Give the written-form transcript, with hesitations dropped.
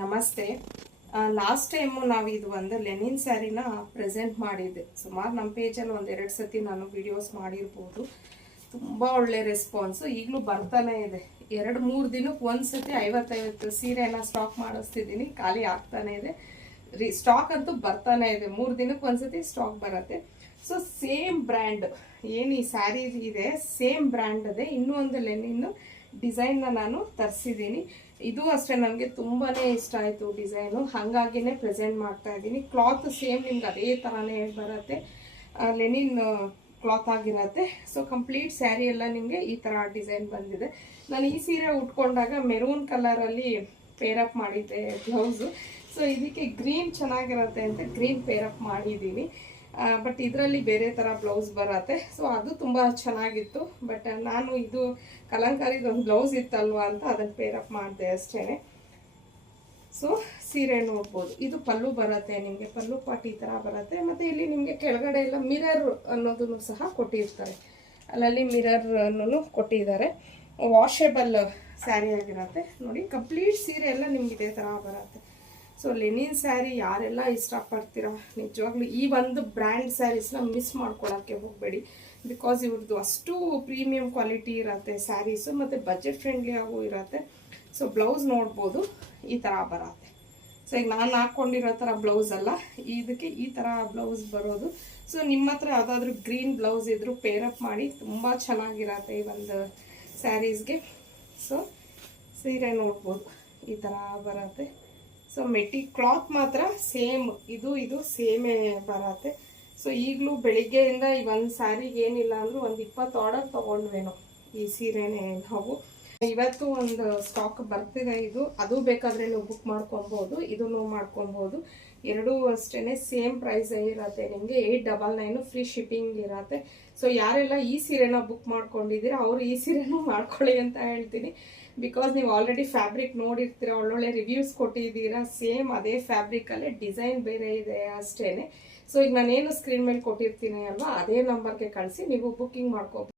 ನಮಸ್ತೆ. Last time ನಾವು ಇದು ಒಂದು ಲೆನಿನ್ ಸ್ಯಾರಿನ ಪ್ರೆಸೆಂಟ್ ಮಾಡಿದ್ದೆ. ಸುಮಾರು ನಮ್ಮ ಪೇಜಲ್ಲಿ ಒಂದೆರಡು ಸತಿ ನಾನು ವಿಡಿಯೋಸ್ ಮಾಡಿರ್ಬೋದು. ತುಂಬ ಒಳ್ಳೆ ರೆಸ್ಪಾನ್ಸು ಈಗಲೂ ಬರ್ತಾನೆ ಇದೆ. 2-3 ದಿನಕ್ಕೆ ಒಂದ್ಸತಿ 50 ಸೀರೆನ ಸ್ಟಾಕ್ ಮಾಡಿಸ್ತಿದ್ದೀನಿ, ಖಾಲಿ ಆಗ್ತಾನೆ ಇದೆ. ಸ್ಟಾಕ್ ಅಂತೂ ಬರ್ತಾನೆ ಇದೆ, 3 ದಿನಕ್ಕೆ ಒಂದ್ಸತಿ ಸ್ಟಾಕ್ ಬರುತ್ತೆ. ಸೊ ಸೇಮ್ ಬ್ರ್ಯಾಂಡ್ ಏನು ಈ ಸ್ಯಾರಿ ಇದೆ, ಸೇಮ್ ಬ್ರ್ಯಾಂಡ್ ಅದೇ. ಇನ್ನೂ ಒಂದು ಲೆನಿನ್ ಡಿಸೈನ್ನ ನಾನು ತರಿಸಿದ್ದೀನಿ. ಇದು ಅಷ್ಟೇ ನನಗೆ ತುಂಬಾ ಇಷ್ಟ ಆಯಿತು ಡಿಸೈನು, ಹಾಗಾಗಿನೇ ಪ್ರೆಸೆಂಟ್ ಮಾಡ್ತಾ ಇದ್ದೀನಿ. ಕ್ಲಾತ್ ಸೇಮ್ ನಿಮ್ಗೆ ಅದೇ ಥರನೇ ಬರುತ್ತೆ, ಲೆನಿನ್ ಕ್ಲಾತ್ ಆಗಿರುತ್ತೆ. ಸೊ ಕಂಪ್ಲೀಟ್ ಸ್ಯಾರಿ ಎಲ್ಲ ನಿಮಗೆ ಈ ಥರ ಡಿಸೈನ್ ಬಂದಿದೆ. ನಾನು ಈ ಸೀರೆ ಉಟ್ಕೊಂಡಾಗ ಮೆರೂನ್ ಕಲರಲ್ಲಿ ಪೇರಪ್ ಮಾಡಿದ್ದೆ ಬ್ಲೌಸು. ಸೊ ಇದಕ್ಕೆ ಗ್ರೀನ್ ಚೆನ್ನಾಗಿರುತ್ತೆ ಅಂತ ಗ್ರೀನ್ ಪೇರಪ್ ಮಾಡಿದ್ದೀನಿ. ಬಟ್ ಇದರಲ್ಲಿ ಬೇರೆ ಥರ ಬ್ಲೌಸ್ ಬರುತ್ತೆ. ಸೊ ಅದು ತುಂಬ ಚೆನ್ನಾಗಿತ್ತು. ಬಟ್ ನಾನು ಇದು ಕಲಂಕಾರಿದೊಂದು ಬ್ಲೌಸ್ ಇತ್ತಲ್ವ ಅಂತ ಅದನ್ನು ಪೇರಪ್ ಮಾಡಿದೆ ಅಷ್ಟೇ. ಸೊ ಸೀರೆ ನೋಡ್ಬೋದು, ಇದು ಪಲ್ಲು ಬರುತ್ತೆ ನಿಮಗೆ, ಪಲ್ಲು ಪಾಟ್ ಈ ಥರ ಬರುತ್ತೆ. ಮತ್ತು ಇಲ್ಲಿ ನಿಮಗೆ ಕೆಳಗಡೆ ಎಲ್ಲ ಮಿರರ್ ಅನ್ನೋದನ್ನು ಸಹ ಕೊಟ್ಟಿರ್ತಾರೆ, ಅಲ್ಲಲ್ಲಿ ಮಿರರ್ ಅನ್ನೂ ಕೊಟ್ಟಿದ್ದಾರೆ. ವಾಷೇಬಲ್ ಸ್ಯಾರಿ ಆಗಿರುತ್ತೆ ನೋಡಿ. ಕಂಪ್ಲೀಟ್ ಸೀರೆ ಎಲ್ಲ ನಿಮ್ಗೆ ಇದೇ ಥರ ಬರುತ್ತೆ. ಸೊ ಲೆನಿನ್ ಸ್ಯಾರಿ ಯಾರೆಲ್ಲ ಇಷ್ಟಪಡ್ತೀರಾ, ನಿಜವಾಗ್ಲೂ ಈ ಒಂದು ಬ್ರ್ಯಾಂಡ್ ಸ್ಯಾರೀಸ್ನ ಮಿಸ್ ಮಾಡ್ಕೊಳ್ಳೋಕ್ಕೆ ಹೋಗಬೇಡಿ. ಬಿಕಾಸ್ ಇವ್ರದ್ದು ಅಷ್ಟು ಪ್ರೀಮಿಯಂ ಕ್ವಾಲಿಟಿ ಇರುತ್ತೆ ಸ್ಯಾರೀಸು, ಮತ್ತು ಬಜೆಟ್ ಫ್ರೆಂಡ್ಲಿ ಆಗೂ ಇರುತ್ತೆ. ಸೊ ಬ್ಲೌಸ್ ನೋಡ್ಬೋದು, ಈ ಥರ ಬರುತ್ತೆ. ಸೊ ಈಗ ನಾನು ಹಾಕ್ಕೊಂಡಿರೋ ಥರ ಬ್ಲೌಸ್ ಅಲ್ಲ, ಇದಕ್ಕೆ ಈ ಥರ ಬ್ಲೌಸ್ ಬರೋದು. ಸೊ ನಿಮ್ಮ ಹತ್ರ ಯಾವುದಾದ್ರೂ ಗ್ರೀನ್ ಬ್ಲೌಸ್ ಇದ್ದರೂ ಪೇರಪ್ ಮಾಡಿ, ತುಂಬ ಚೆನ್ನಾಗಿರತ್ತೆ ಈ ಒಂದು ಸ್ಯಾರೀಸ್ಗೆ. ಸೊ ಸೀರೆ ನೋಡ್ಬೋದು, ಈ ಥರ ಬರುತ್ತೆ. ಸೊ ಕ್ಲಾತ್ ಮಾತ್ರ ಸೇಮ್, ಇದು ಸೇಮೇ ಬರುತ್ತೆ. ಸೊ ಈಗಲೂ ಬೆಳಿಗ್ಗೆಯಿಂದ ಈ ಒಂದು ಸ್ಯಾರಿಗೆ ಏನಿಲ್ಲ ಅಂದರೂ ಒಂದು 20 ಆರ್ಡರ್ ತೊಗೊಂಡ್ವೇನೋ ಈ ಸೀರೆನೇ ನಾವು. ಇವತ್ತು ಒಂದು ಸ್ಟಾಕ್ ಬರ್ತಿದೆ ಇದು, ಅದು ಬೇಕಾದರೆ ನೀವು ಬುಕ್ ಮಾಡ್ಕೊಬೋದು, ಇದನ್ನು ಮಾಡ್ಕೊಬೋದು. ಎರಡೂ ಅಷ್ಟೇ ಸೇಮ್ ಪ್ರೈಸ್ ಇರುತ್ತೆ ನಿಮಗೆ. 899 ಫ್ರೀ ಶಿಪ್ಪಿಂಗ್ ಇರುತ್ತೆ. ಸೊ ಯಾರೆಲ್ಲ ಈ ಸೀರೆನ ಬುಕ್ ಮಾಡ್ಕೊಂಡಿದ್ದೀರಾ ಅವರು ಈ ಸೀರೆನೂ ಮಾಡ್ಕೊಳ್ಳಿ ಅಂತ ಹೇಳ್ತೀನಿ. ಬಿಕಾಸ್ ನೀವು ಆಲ್ರೆಡಿ ಫ್ಯಾಬ್ರಿಕ್ ನೋಡಿರ್ತೀರ, ಒಳ್ಳೊಳ್ಳೆ ರಿವ್ಯೂಸ್ ಕೊಟ್ಟಿದ್ದೀರಾ. ಸೇಮ್ ಅದೇ ಫ್ಯಾಬ್ರಿಕಲ್ಲೇ ಡಿಸೈನ್ ಬೇರೆ ಇದೆ ಅಷ್ಟೇ. ಸೊ ಈಗ ನಾನೇನು ಸ್ಕ್ರೀನ್ ಮೇಲೆ ಕೊಟ್ಟಿರ್ತೀನಿ ಅಲ್ವಾ, ಅದೇ ನಂಬರ್ಗೆ ಕಳಿಸಿ ನೀವು ಬುಕ್ಕಿಂಗ್ ಮಾಡ್ಕೋಬೋದು.